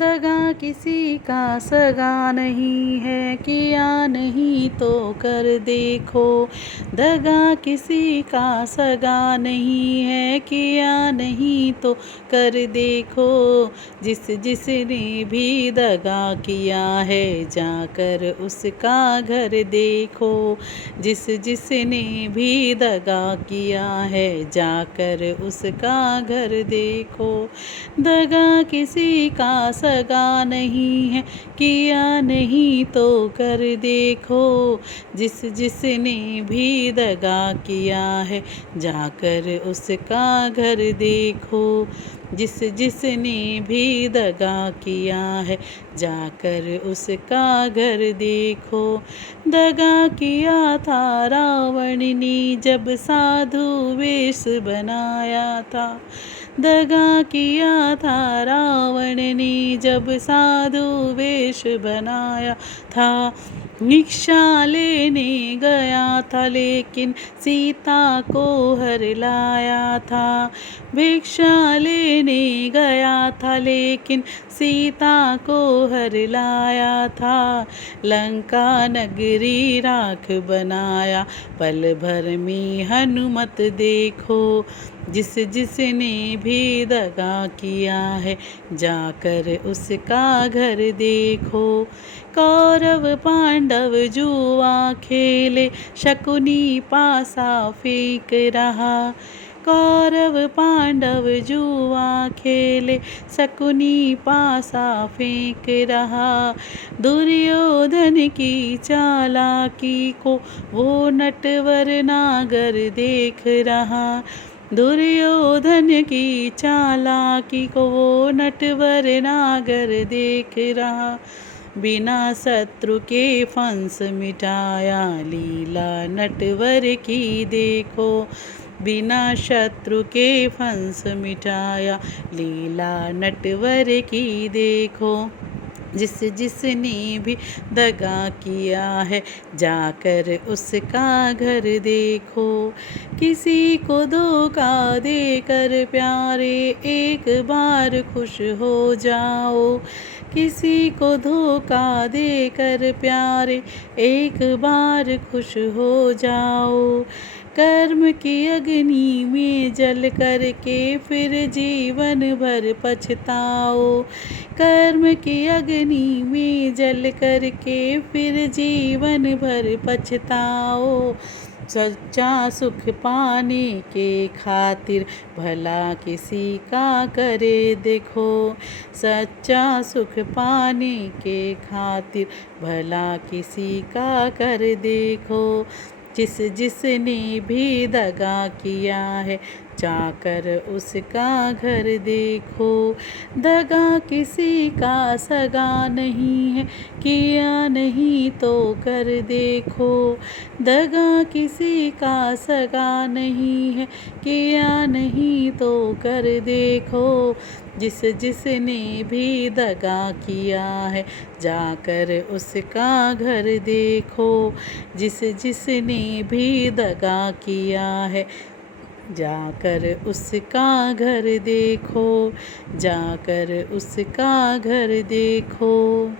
दगा किसी का सगा नहीं है, किया नहीं तो कर देखो। दगा किसी का सगा नहीं है, किया नहीं तो कर देखो। जिसने भी दगा किया है, जाकर उसका घर देखो। जिसने भी दगा किया है, जाकर उसका घर देखो। दगा किसी का सगा नहीं है, किया नहीं तो कर देखो। जिसने भी दगा किया है, जाकर उसका घर देखो। जिसने भी दगा किया है, जाकर उसका घर देखो। दगा किया था रावण ने, जब साधु वेश बनाया था। दगा किया था रावण ने, जब साधु वेश बनाया था। भिक्षा लेने गया था, लेकिन सीता को हर लाया था। भिक्षा लेने गया था, लेकिन सीता को हर लाया था। लंका नगरी राख बनाया, पल भर में हनुमत देखो। जिसने भी दगा किया है, जाकर उसका घर देखो। कौरव पांडव जुआ खेले, शकुनी पासा फेंक रहा। कौरव पांडव जुआ खेले, शकुनी पासा फेंक रहा। दुर्योधन की चालाकी को वो नटवर नागर देख रहा। दुर्योधन की चालाकी को वो नटवर नागर देख रहा। बिना शत्रु के फंस मिटाया, लीला नटवर की देखो। बिना शत्रु के फंस मिटाया, लीला नटवर की देखो। जिसने भी दगा किया है, जाकर उसका घर देखो। किसी को धोखा देकर प्यारे, एक बार खुश हो जाओ। किसी को धोखा देकर प्यारे, एक बार खुश हो जाओ। कर्म की अग्नि में जल करके फिर जीवन भर पछताओ। कर्म की अग्नि में जल करके फिर जीवन भर पछताओ। सच्चा सुख पाने के खातिर भला किसी का करे देखो। सच्चा सुख पाने के खातिर भला किसी का कर देखो। जिसने भी दगा किया है, जाकर उसका घर देखो। दगा किसी का सगा नहीं है, किया नहीं तो कर देखो। दगा किसी का सगा नहीं है, किया नहीं तो कर देखो। जिसने भी दगा किया है, जाकर उसका घर देखो। जिसने भी दगा किया है, जाकर उसका घर देखो। जाकर उसका घर देखो।